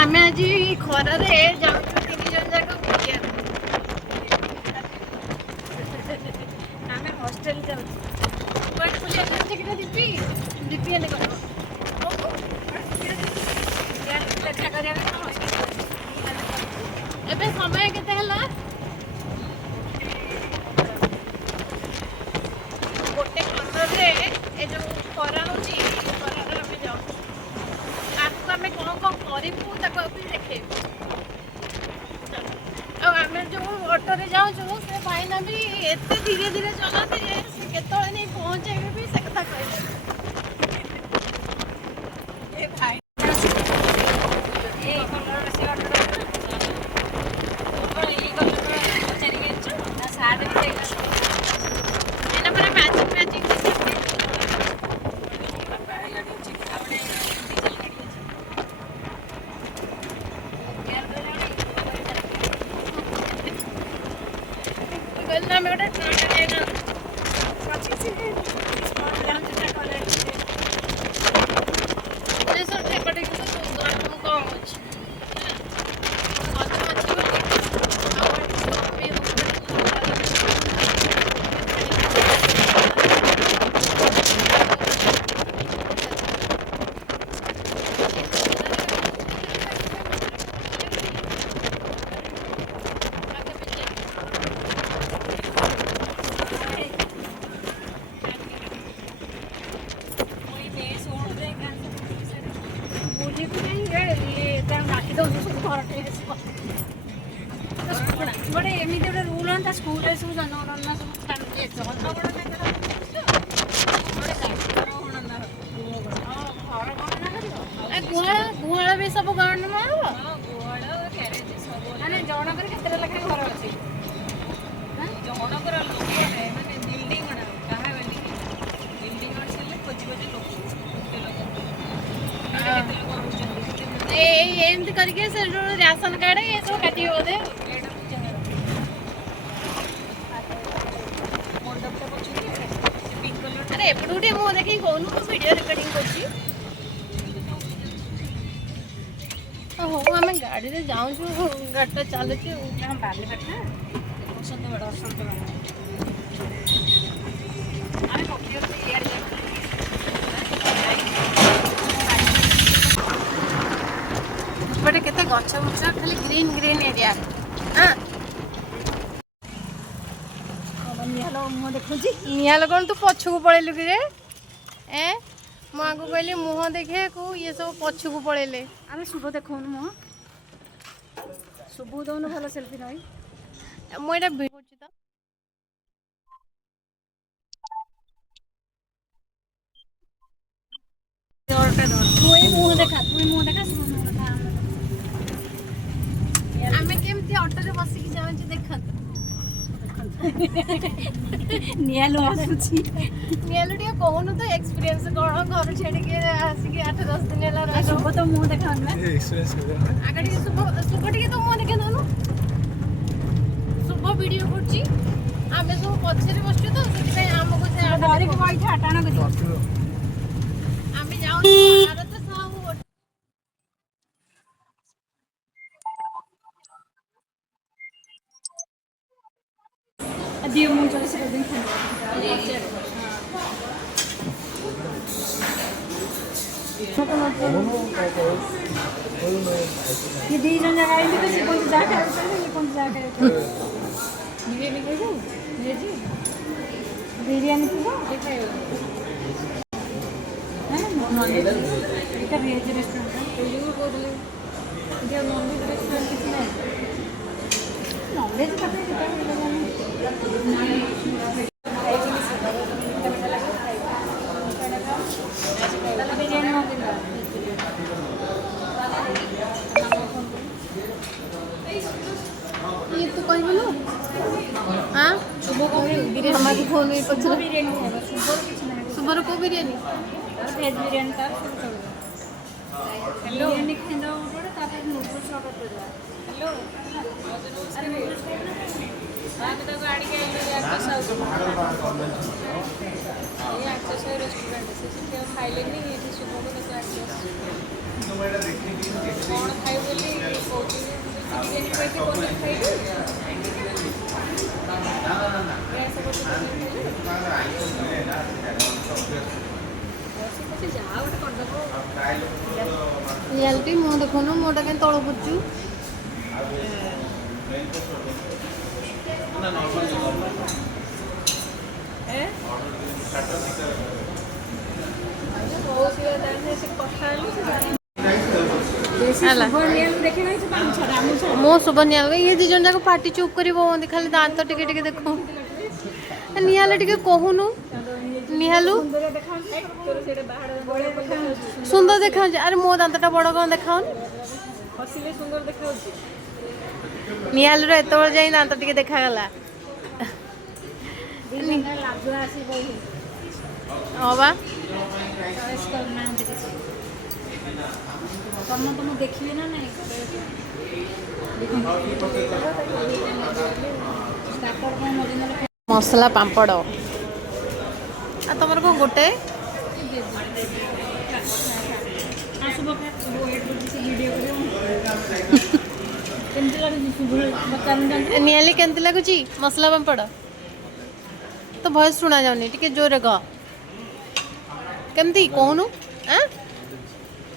आम आज खरार जाऊँ 3 जन जाक बुलिया आम हस्टेल जाऊँ बुलिया दीपी दीपी एने कर ଏବେ ସମୟ କେତେ ହେଲା ଗୋଟେ ଖଣ୍ଡରେ ଏ ଯୋଉ ଖରା ହଉଛି ଖରାରେ ଆମେ ଯାଉ ଆଗକୁ ଆମେ କଣ କଣ କରିବୁ ତାକୁ ବି ଦେଖେଇବୁ ଆଉ ଆମେ ଯୋଉ ଅଟୋରେ ଯାଉଛୁ ସେ ଭାଇନା ବି ଏତେ ଧୀରେ ଧୀରେ ଚଲାନ୍ତି ଯେ ସେ କେତେବେଳେ ନେଇ ପହଞ୍ଚେଇବେ ବି ସେ କଥା କହିବେ ଏ ଭାଇ ଗୋଟେ ଏମିତି ଗୋଟେ ରୁଲ ହନ୍ତା ସ୍କୁଲରେ ସବୁ ଜନଗଣନା ସବୁ ଗୁହାଳ ବି ସବୁ ଗଣନା ହବ ମାନେ ଜଣକର କେତେଟା ଲେଖାଏଁ ଘର ଅଛି ଜଣକର ଲୋକ ମାନେ ବିଲ୍ଡିଂ ଗୁଡ଼ା କାହା ବୋଲି ବିଲ୍ଡିଂ ଅଛି ଖୋଜି ଖୋଜି ଲୋକ ଏମିତି କରିକି ସେ ରାସନ କାର୍ଡ ଏ ସବୁ କାଟିବ ବୋଧେ ଆରେ ଏପଟୁ ଟିକେ ମୁହଁ ଦେଖିକି କହୁନୁ ମୁଁ ଭିଡ଼ିଓ ରେକର୍ଡିଂ କରୁଛି ହଉ ଆମେ ଗାଡ଼ିରେ ଯାଉଛୁ ଗାଡ଼ିଟା ଚାଲୁଛି ବାଲିପାଟଣା ଏପଟେ କେତେ ଗଛ ବୁଛ ଖାଲି ଗ୍ରୀନ୍ ଗ୍ରୀନ୍ ଏରିଆ मुह देखुची निहाल कौन तू पछकू पड़ेलु कि ए मु आगु कहली मुह देखे को ये सब पछकू पड़ेले आमे शुभ देखौनु मुह शुभ दौनु भल सेल्फी नई मु एटा भिडुची त मुह देखा शुभ मुह देखा आमे केमती ऑटो रे बसिकी जाउची देखत नियालु आसुची नियालु टिके कहनु तो एक्सपीरियंस कोन घर छेडी के आसी के 8-10 दिन होला रह शुभ तो मुंह देखाउन ना एक्सपीरियंस आगे टिके शुभ टिके तो मुंह देखे दनु शुभ वीडियो करची आमे सब पछरे बसछु तो सेति हमको से डरे के बैठा हटाना करी आमे जाउ भारत सब दियो मुझे चले से दिन ये दी जन जगह आई तो से कौन जा कर ये कौन जा कर बिरयानी खाइबो ये जी बिरयानी खाइबो ये खाइबो हैं नॉन वेज এটা ভেজ রেস্টুরেন্ট এলিও বদলে যে নন ভেজ রেস্টুরেন্ট কিছু নাই নন ভেজ খাতে যেটা হলো জানি ये तो कहीं बोलो हाँ सुबह को बिरयानी हमारी फोन में पछला बिरयानी है बस सुबह को बिरयानी वेज बिरयानी का हेलो बिरयानी खाना पड़े तापर नूडल्स ऑर्डर कर हेलो अरे हां तो गाड़ी के लिए एक्सेस ये एक्सेस रेस्टोरेंट से खाइले नहीं ये सुबह को तो एक्सेस कौन खाइबो रियलिटी मो देखुनु मोटा के तळ पुचु मो सुबनिया ये दी जन जाक पार्टी चुप करी बोंदी खाली दांत टिके टिके देखो निहाले टिके कहूनु निहालु सुंदर देखा अरे मो दांतटा बड़ कौन देखा निहाल रो एत बड़ जाई दांत टिके देखा गला हाँ बा देखिए ना नहीं मसला पापड़ आ तुम कौन गोटे निहाली केमती लगुच मसला पापड़ तो भॉइस शुणा जाऊनी टिके जोरे कह केमती कहूनु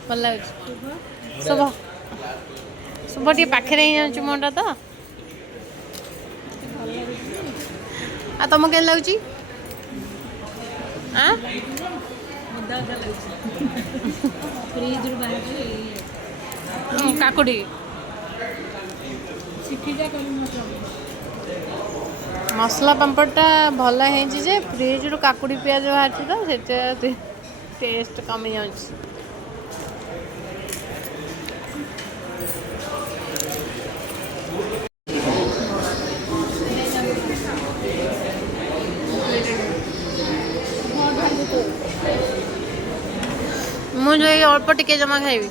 भल लगुच शुभ शुभ टे पाखे ही मुंडा तो आ तुम के लगुच काकुड़ी मसला पापड़टा भल है फ्रिज रू काकुड़ी पियाज बाहर तो टेस्ट कमी जा मुझे अल्प टिके जमा खाइबी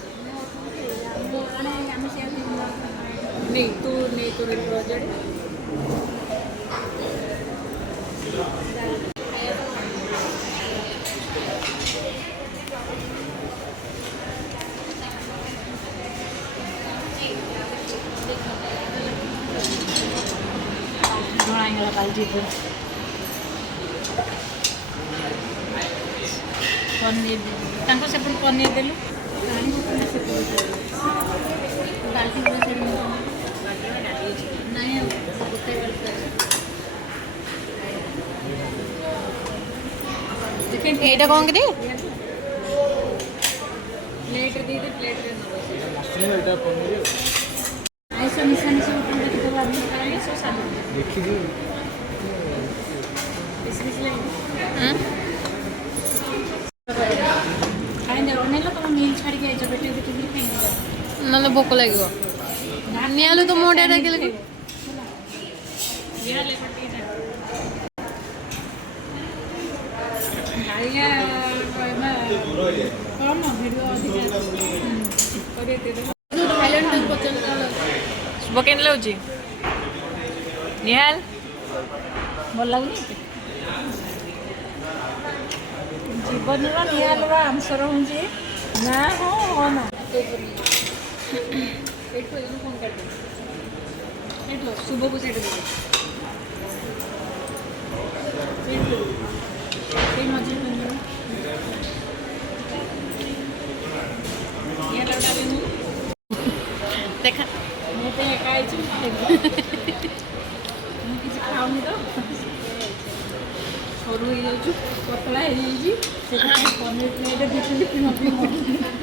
नहीं तू नहीं तो प्रोजेक्ट पनीर से पनीर देलु एटा कौन करी प्लेट दे दे प्लेट रे न एटा पनीर ऐसा निशान से ऊपर देखि तो बाद में खाए सो साथ देखि जी इसमें ले हां खाए दे ओने लो तो मील छाड़ के आइछ बेटे देखि भी खाए नले भूख लागो नियालो तो मोडे रे गेल ये ले पट्टी जा आइया कम वीडियो अधिक करे दे थाईलैंड को चल शुभ केन लउची निहाल भल लागुनी जीवन निहाल आंसर हूँ ना हो ना फोन कर शुभ को सेट मजे देखा मुझे खाऊनी तो सरू हो जाऊँ पतला हो पनीर प्लेट देखिए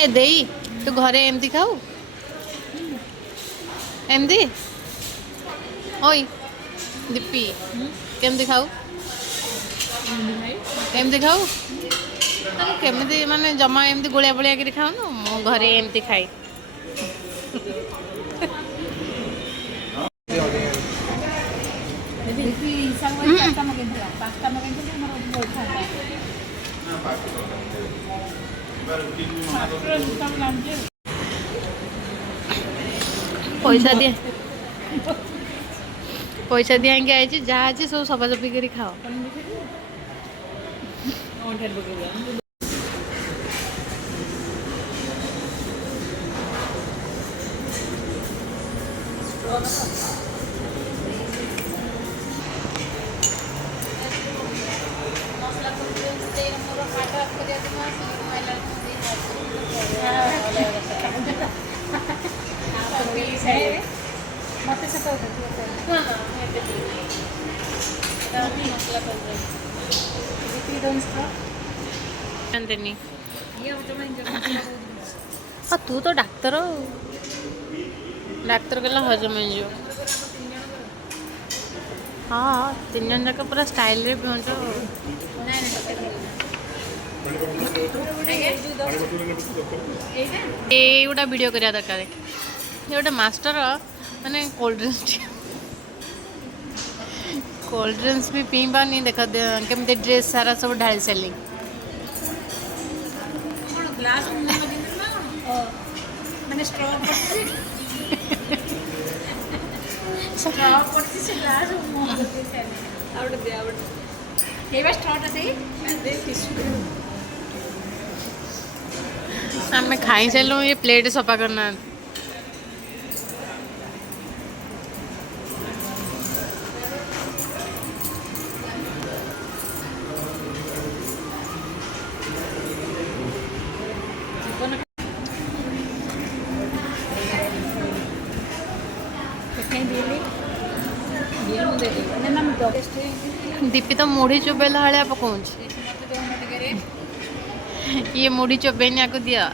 ए देई तू घरे एमती खाऊ एमती ओई दीपी केमती खाऊ एमती खाऊ केमती माने जमा एमती गोलिया बलिया करी खाऊ ना मो घरे एमती खाई पैसा दिए पैसा दिया आई जहाँ अच्छे सब सफासफी कर खाओ। तू तो डाक्तर डाक्तर कहला हजम हो। हाँ 3 जन जाक पूरा स्टाइल रे पहुँच। ये गोटा वीडियो करिया दरकार। ये गोटे मास्टर माने कोल्ड ड्रिंक्स भी पी पानी देख केमती ड्रेस सारा सब ढाली सारी। मैंने स्ट्रॉ आम खाई सारू ये प्लेट सफा करना। दीपी तो मुढ़ी चोबेला भाया पकाऊँ। ये मुढ़ी चोबेनी दिया।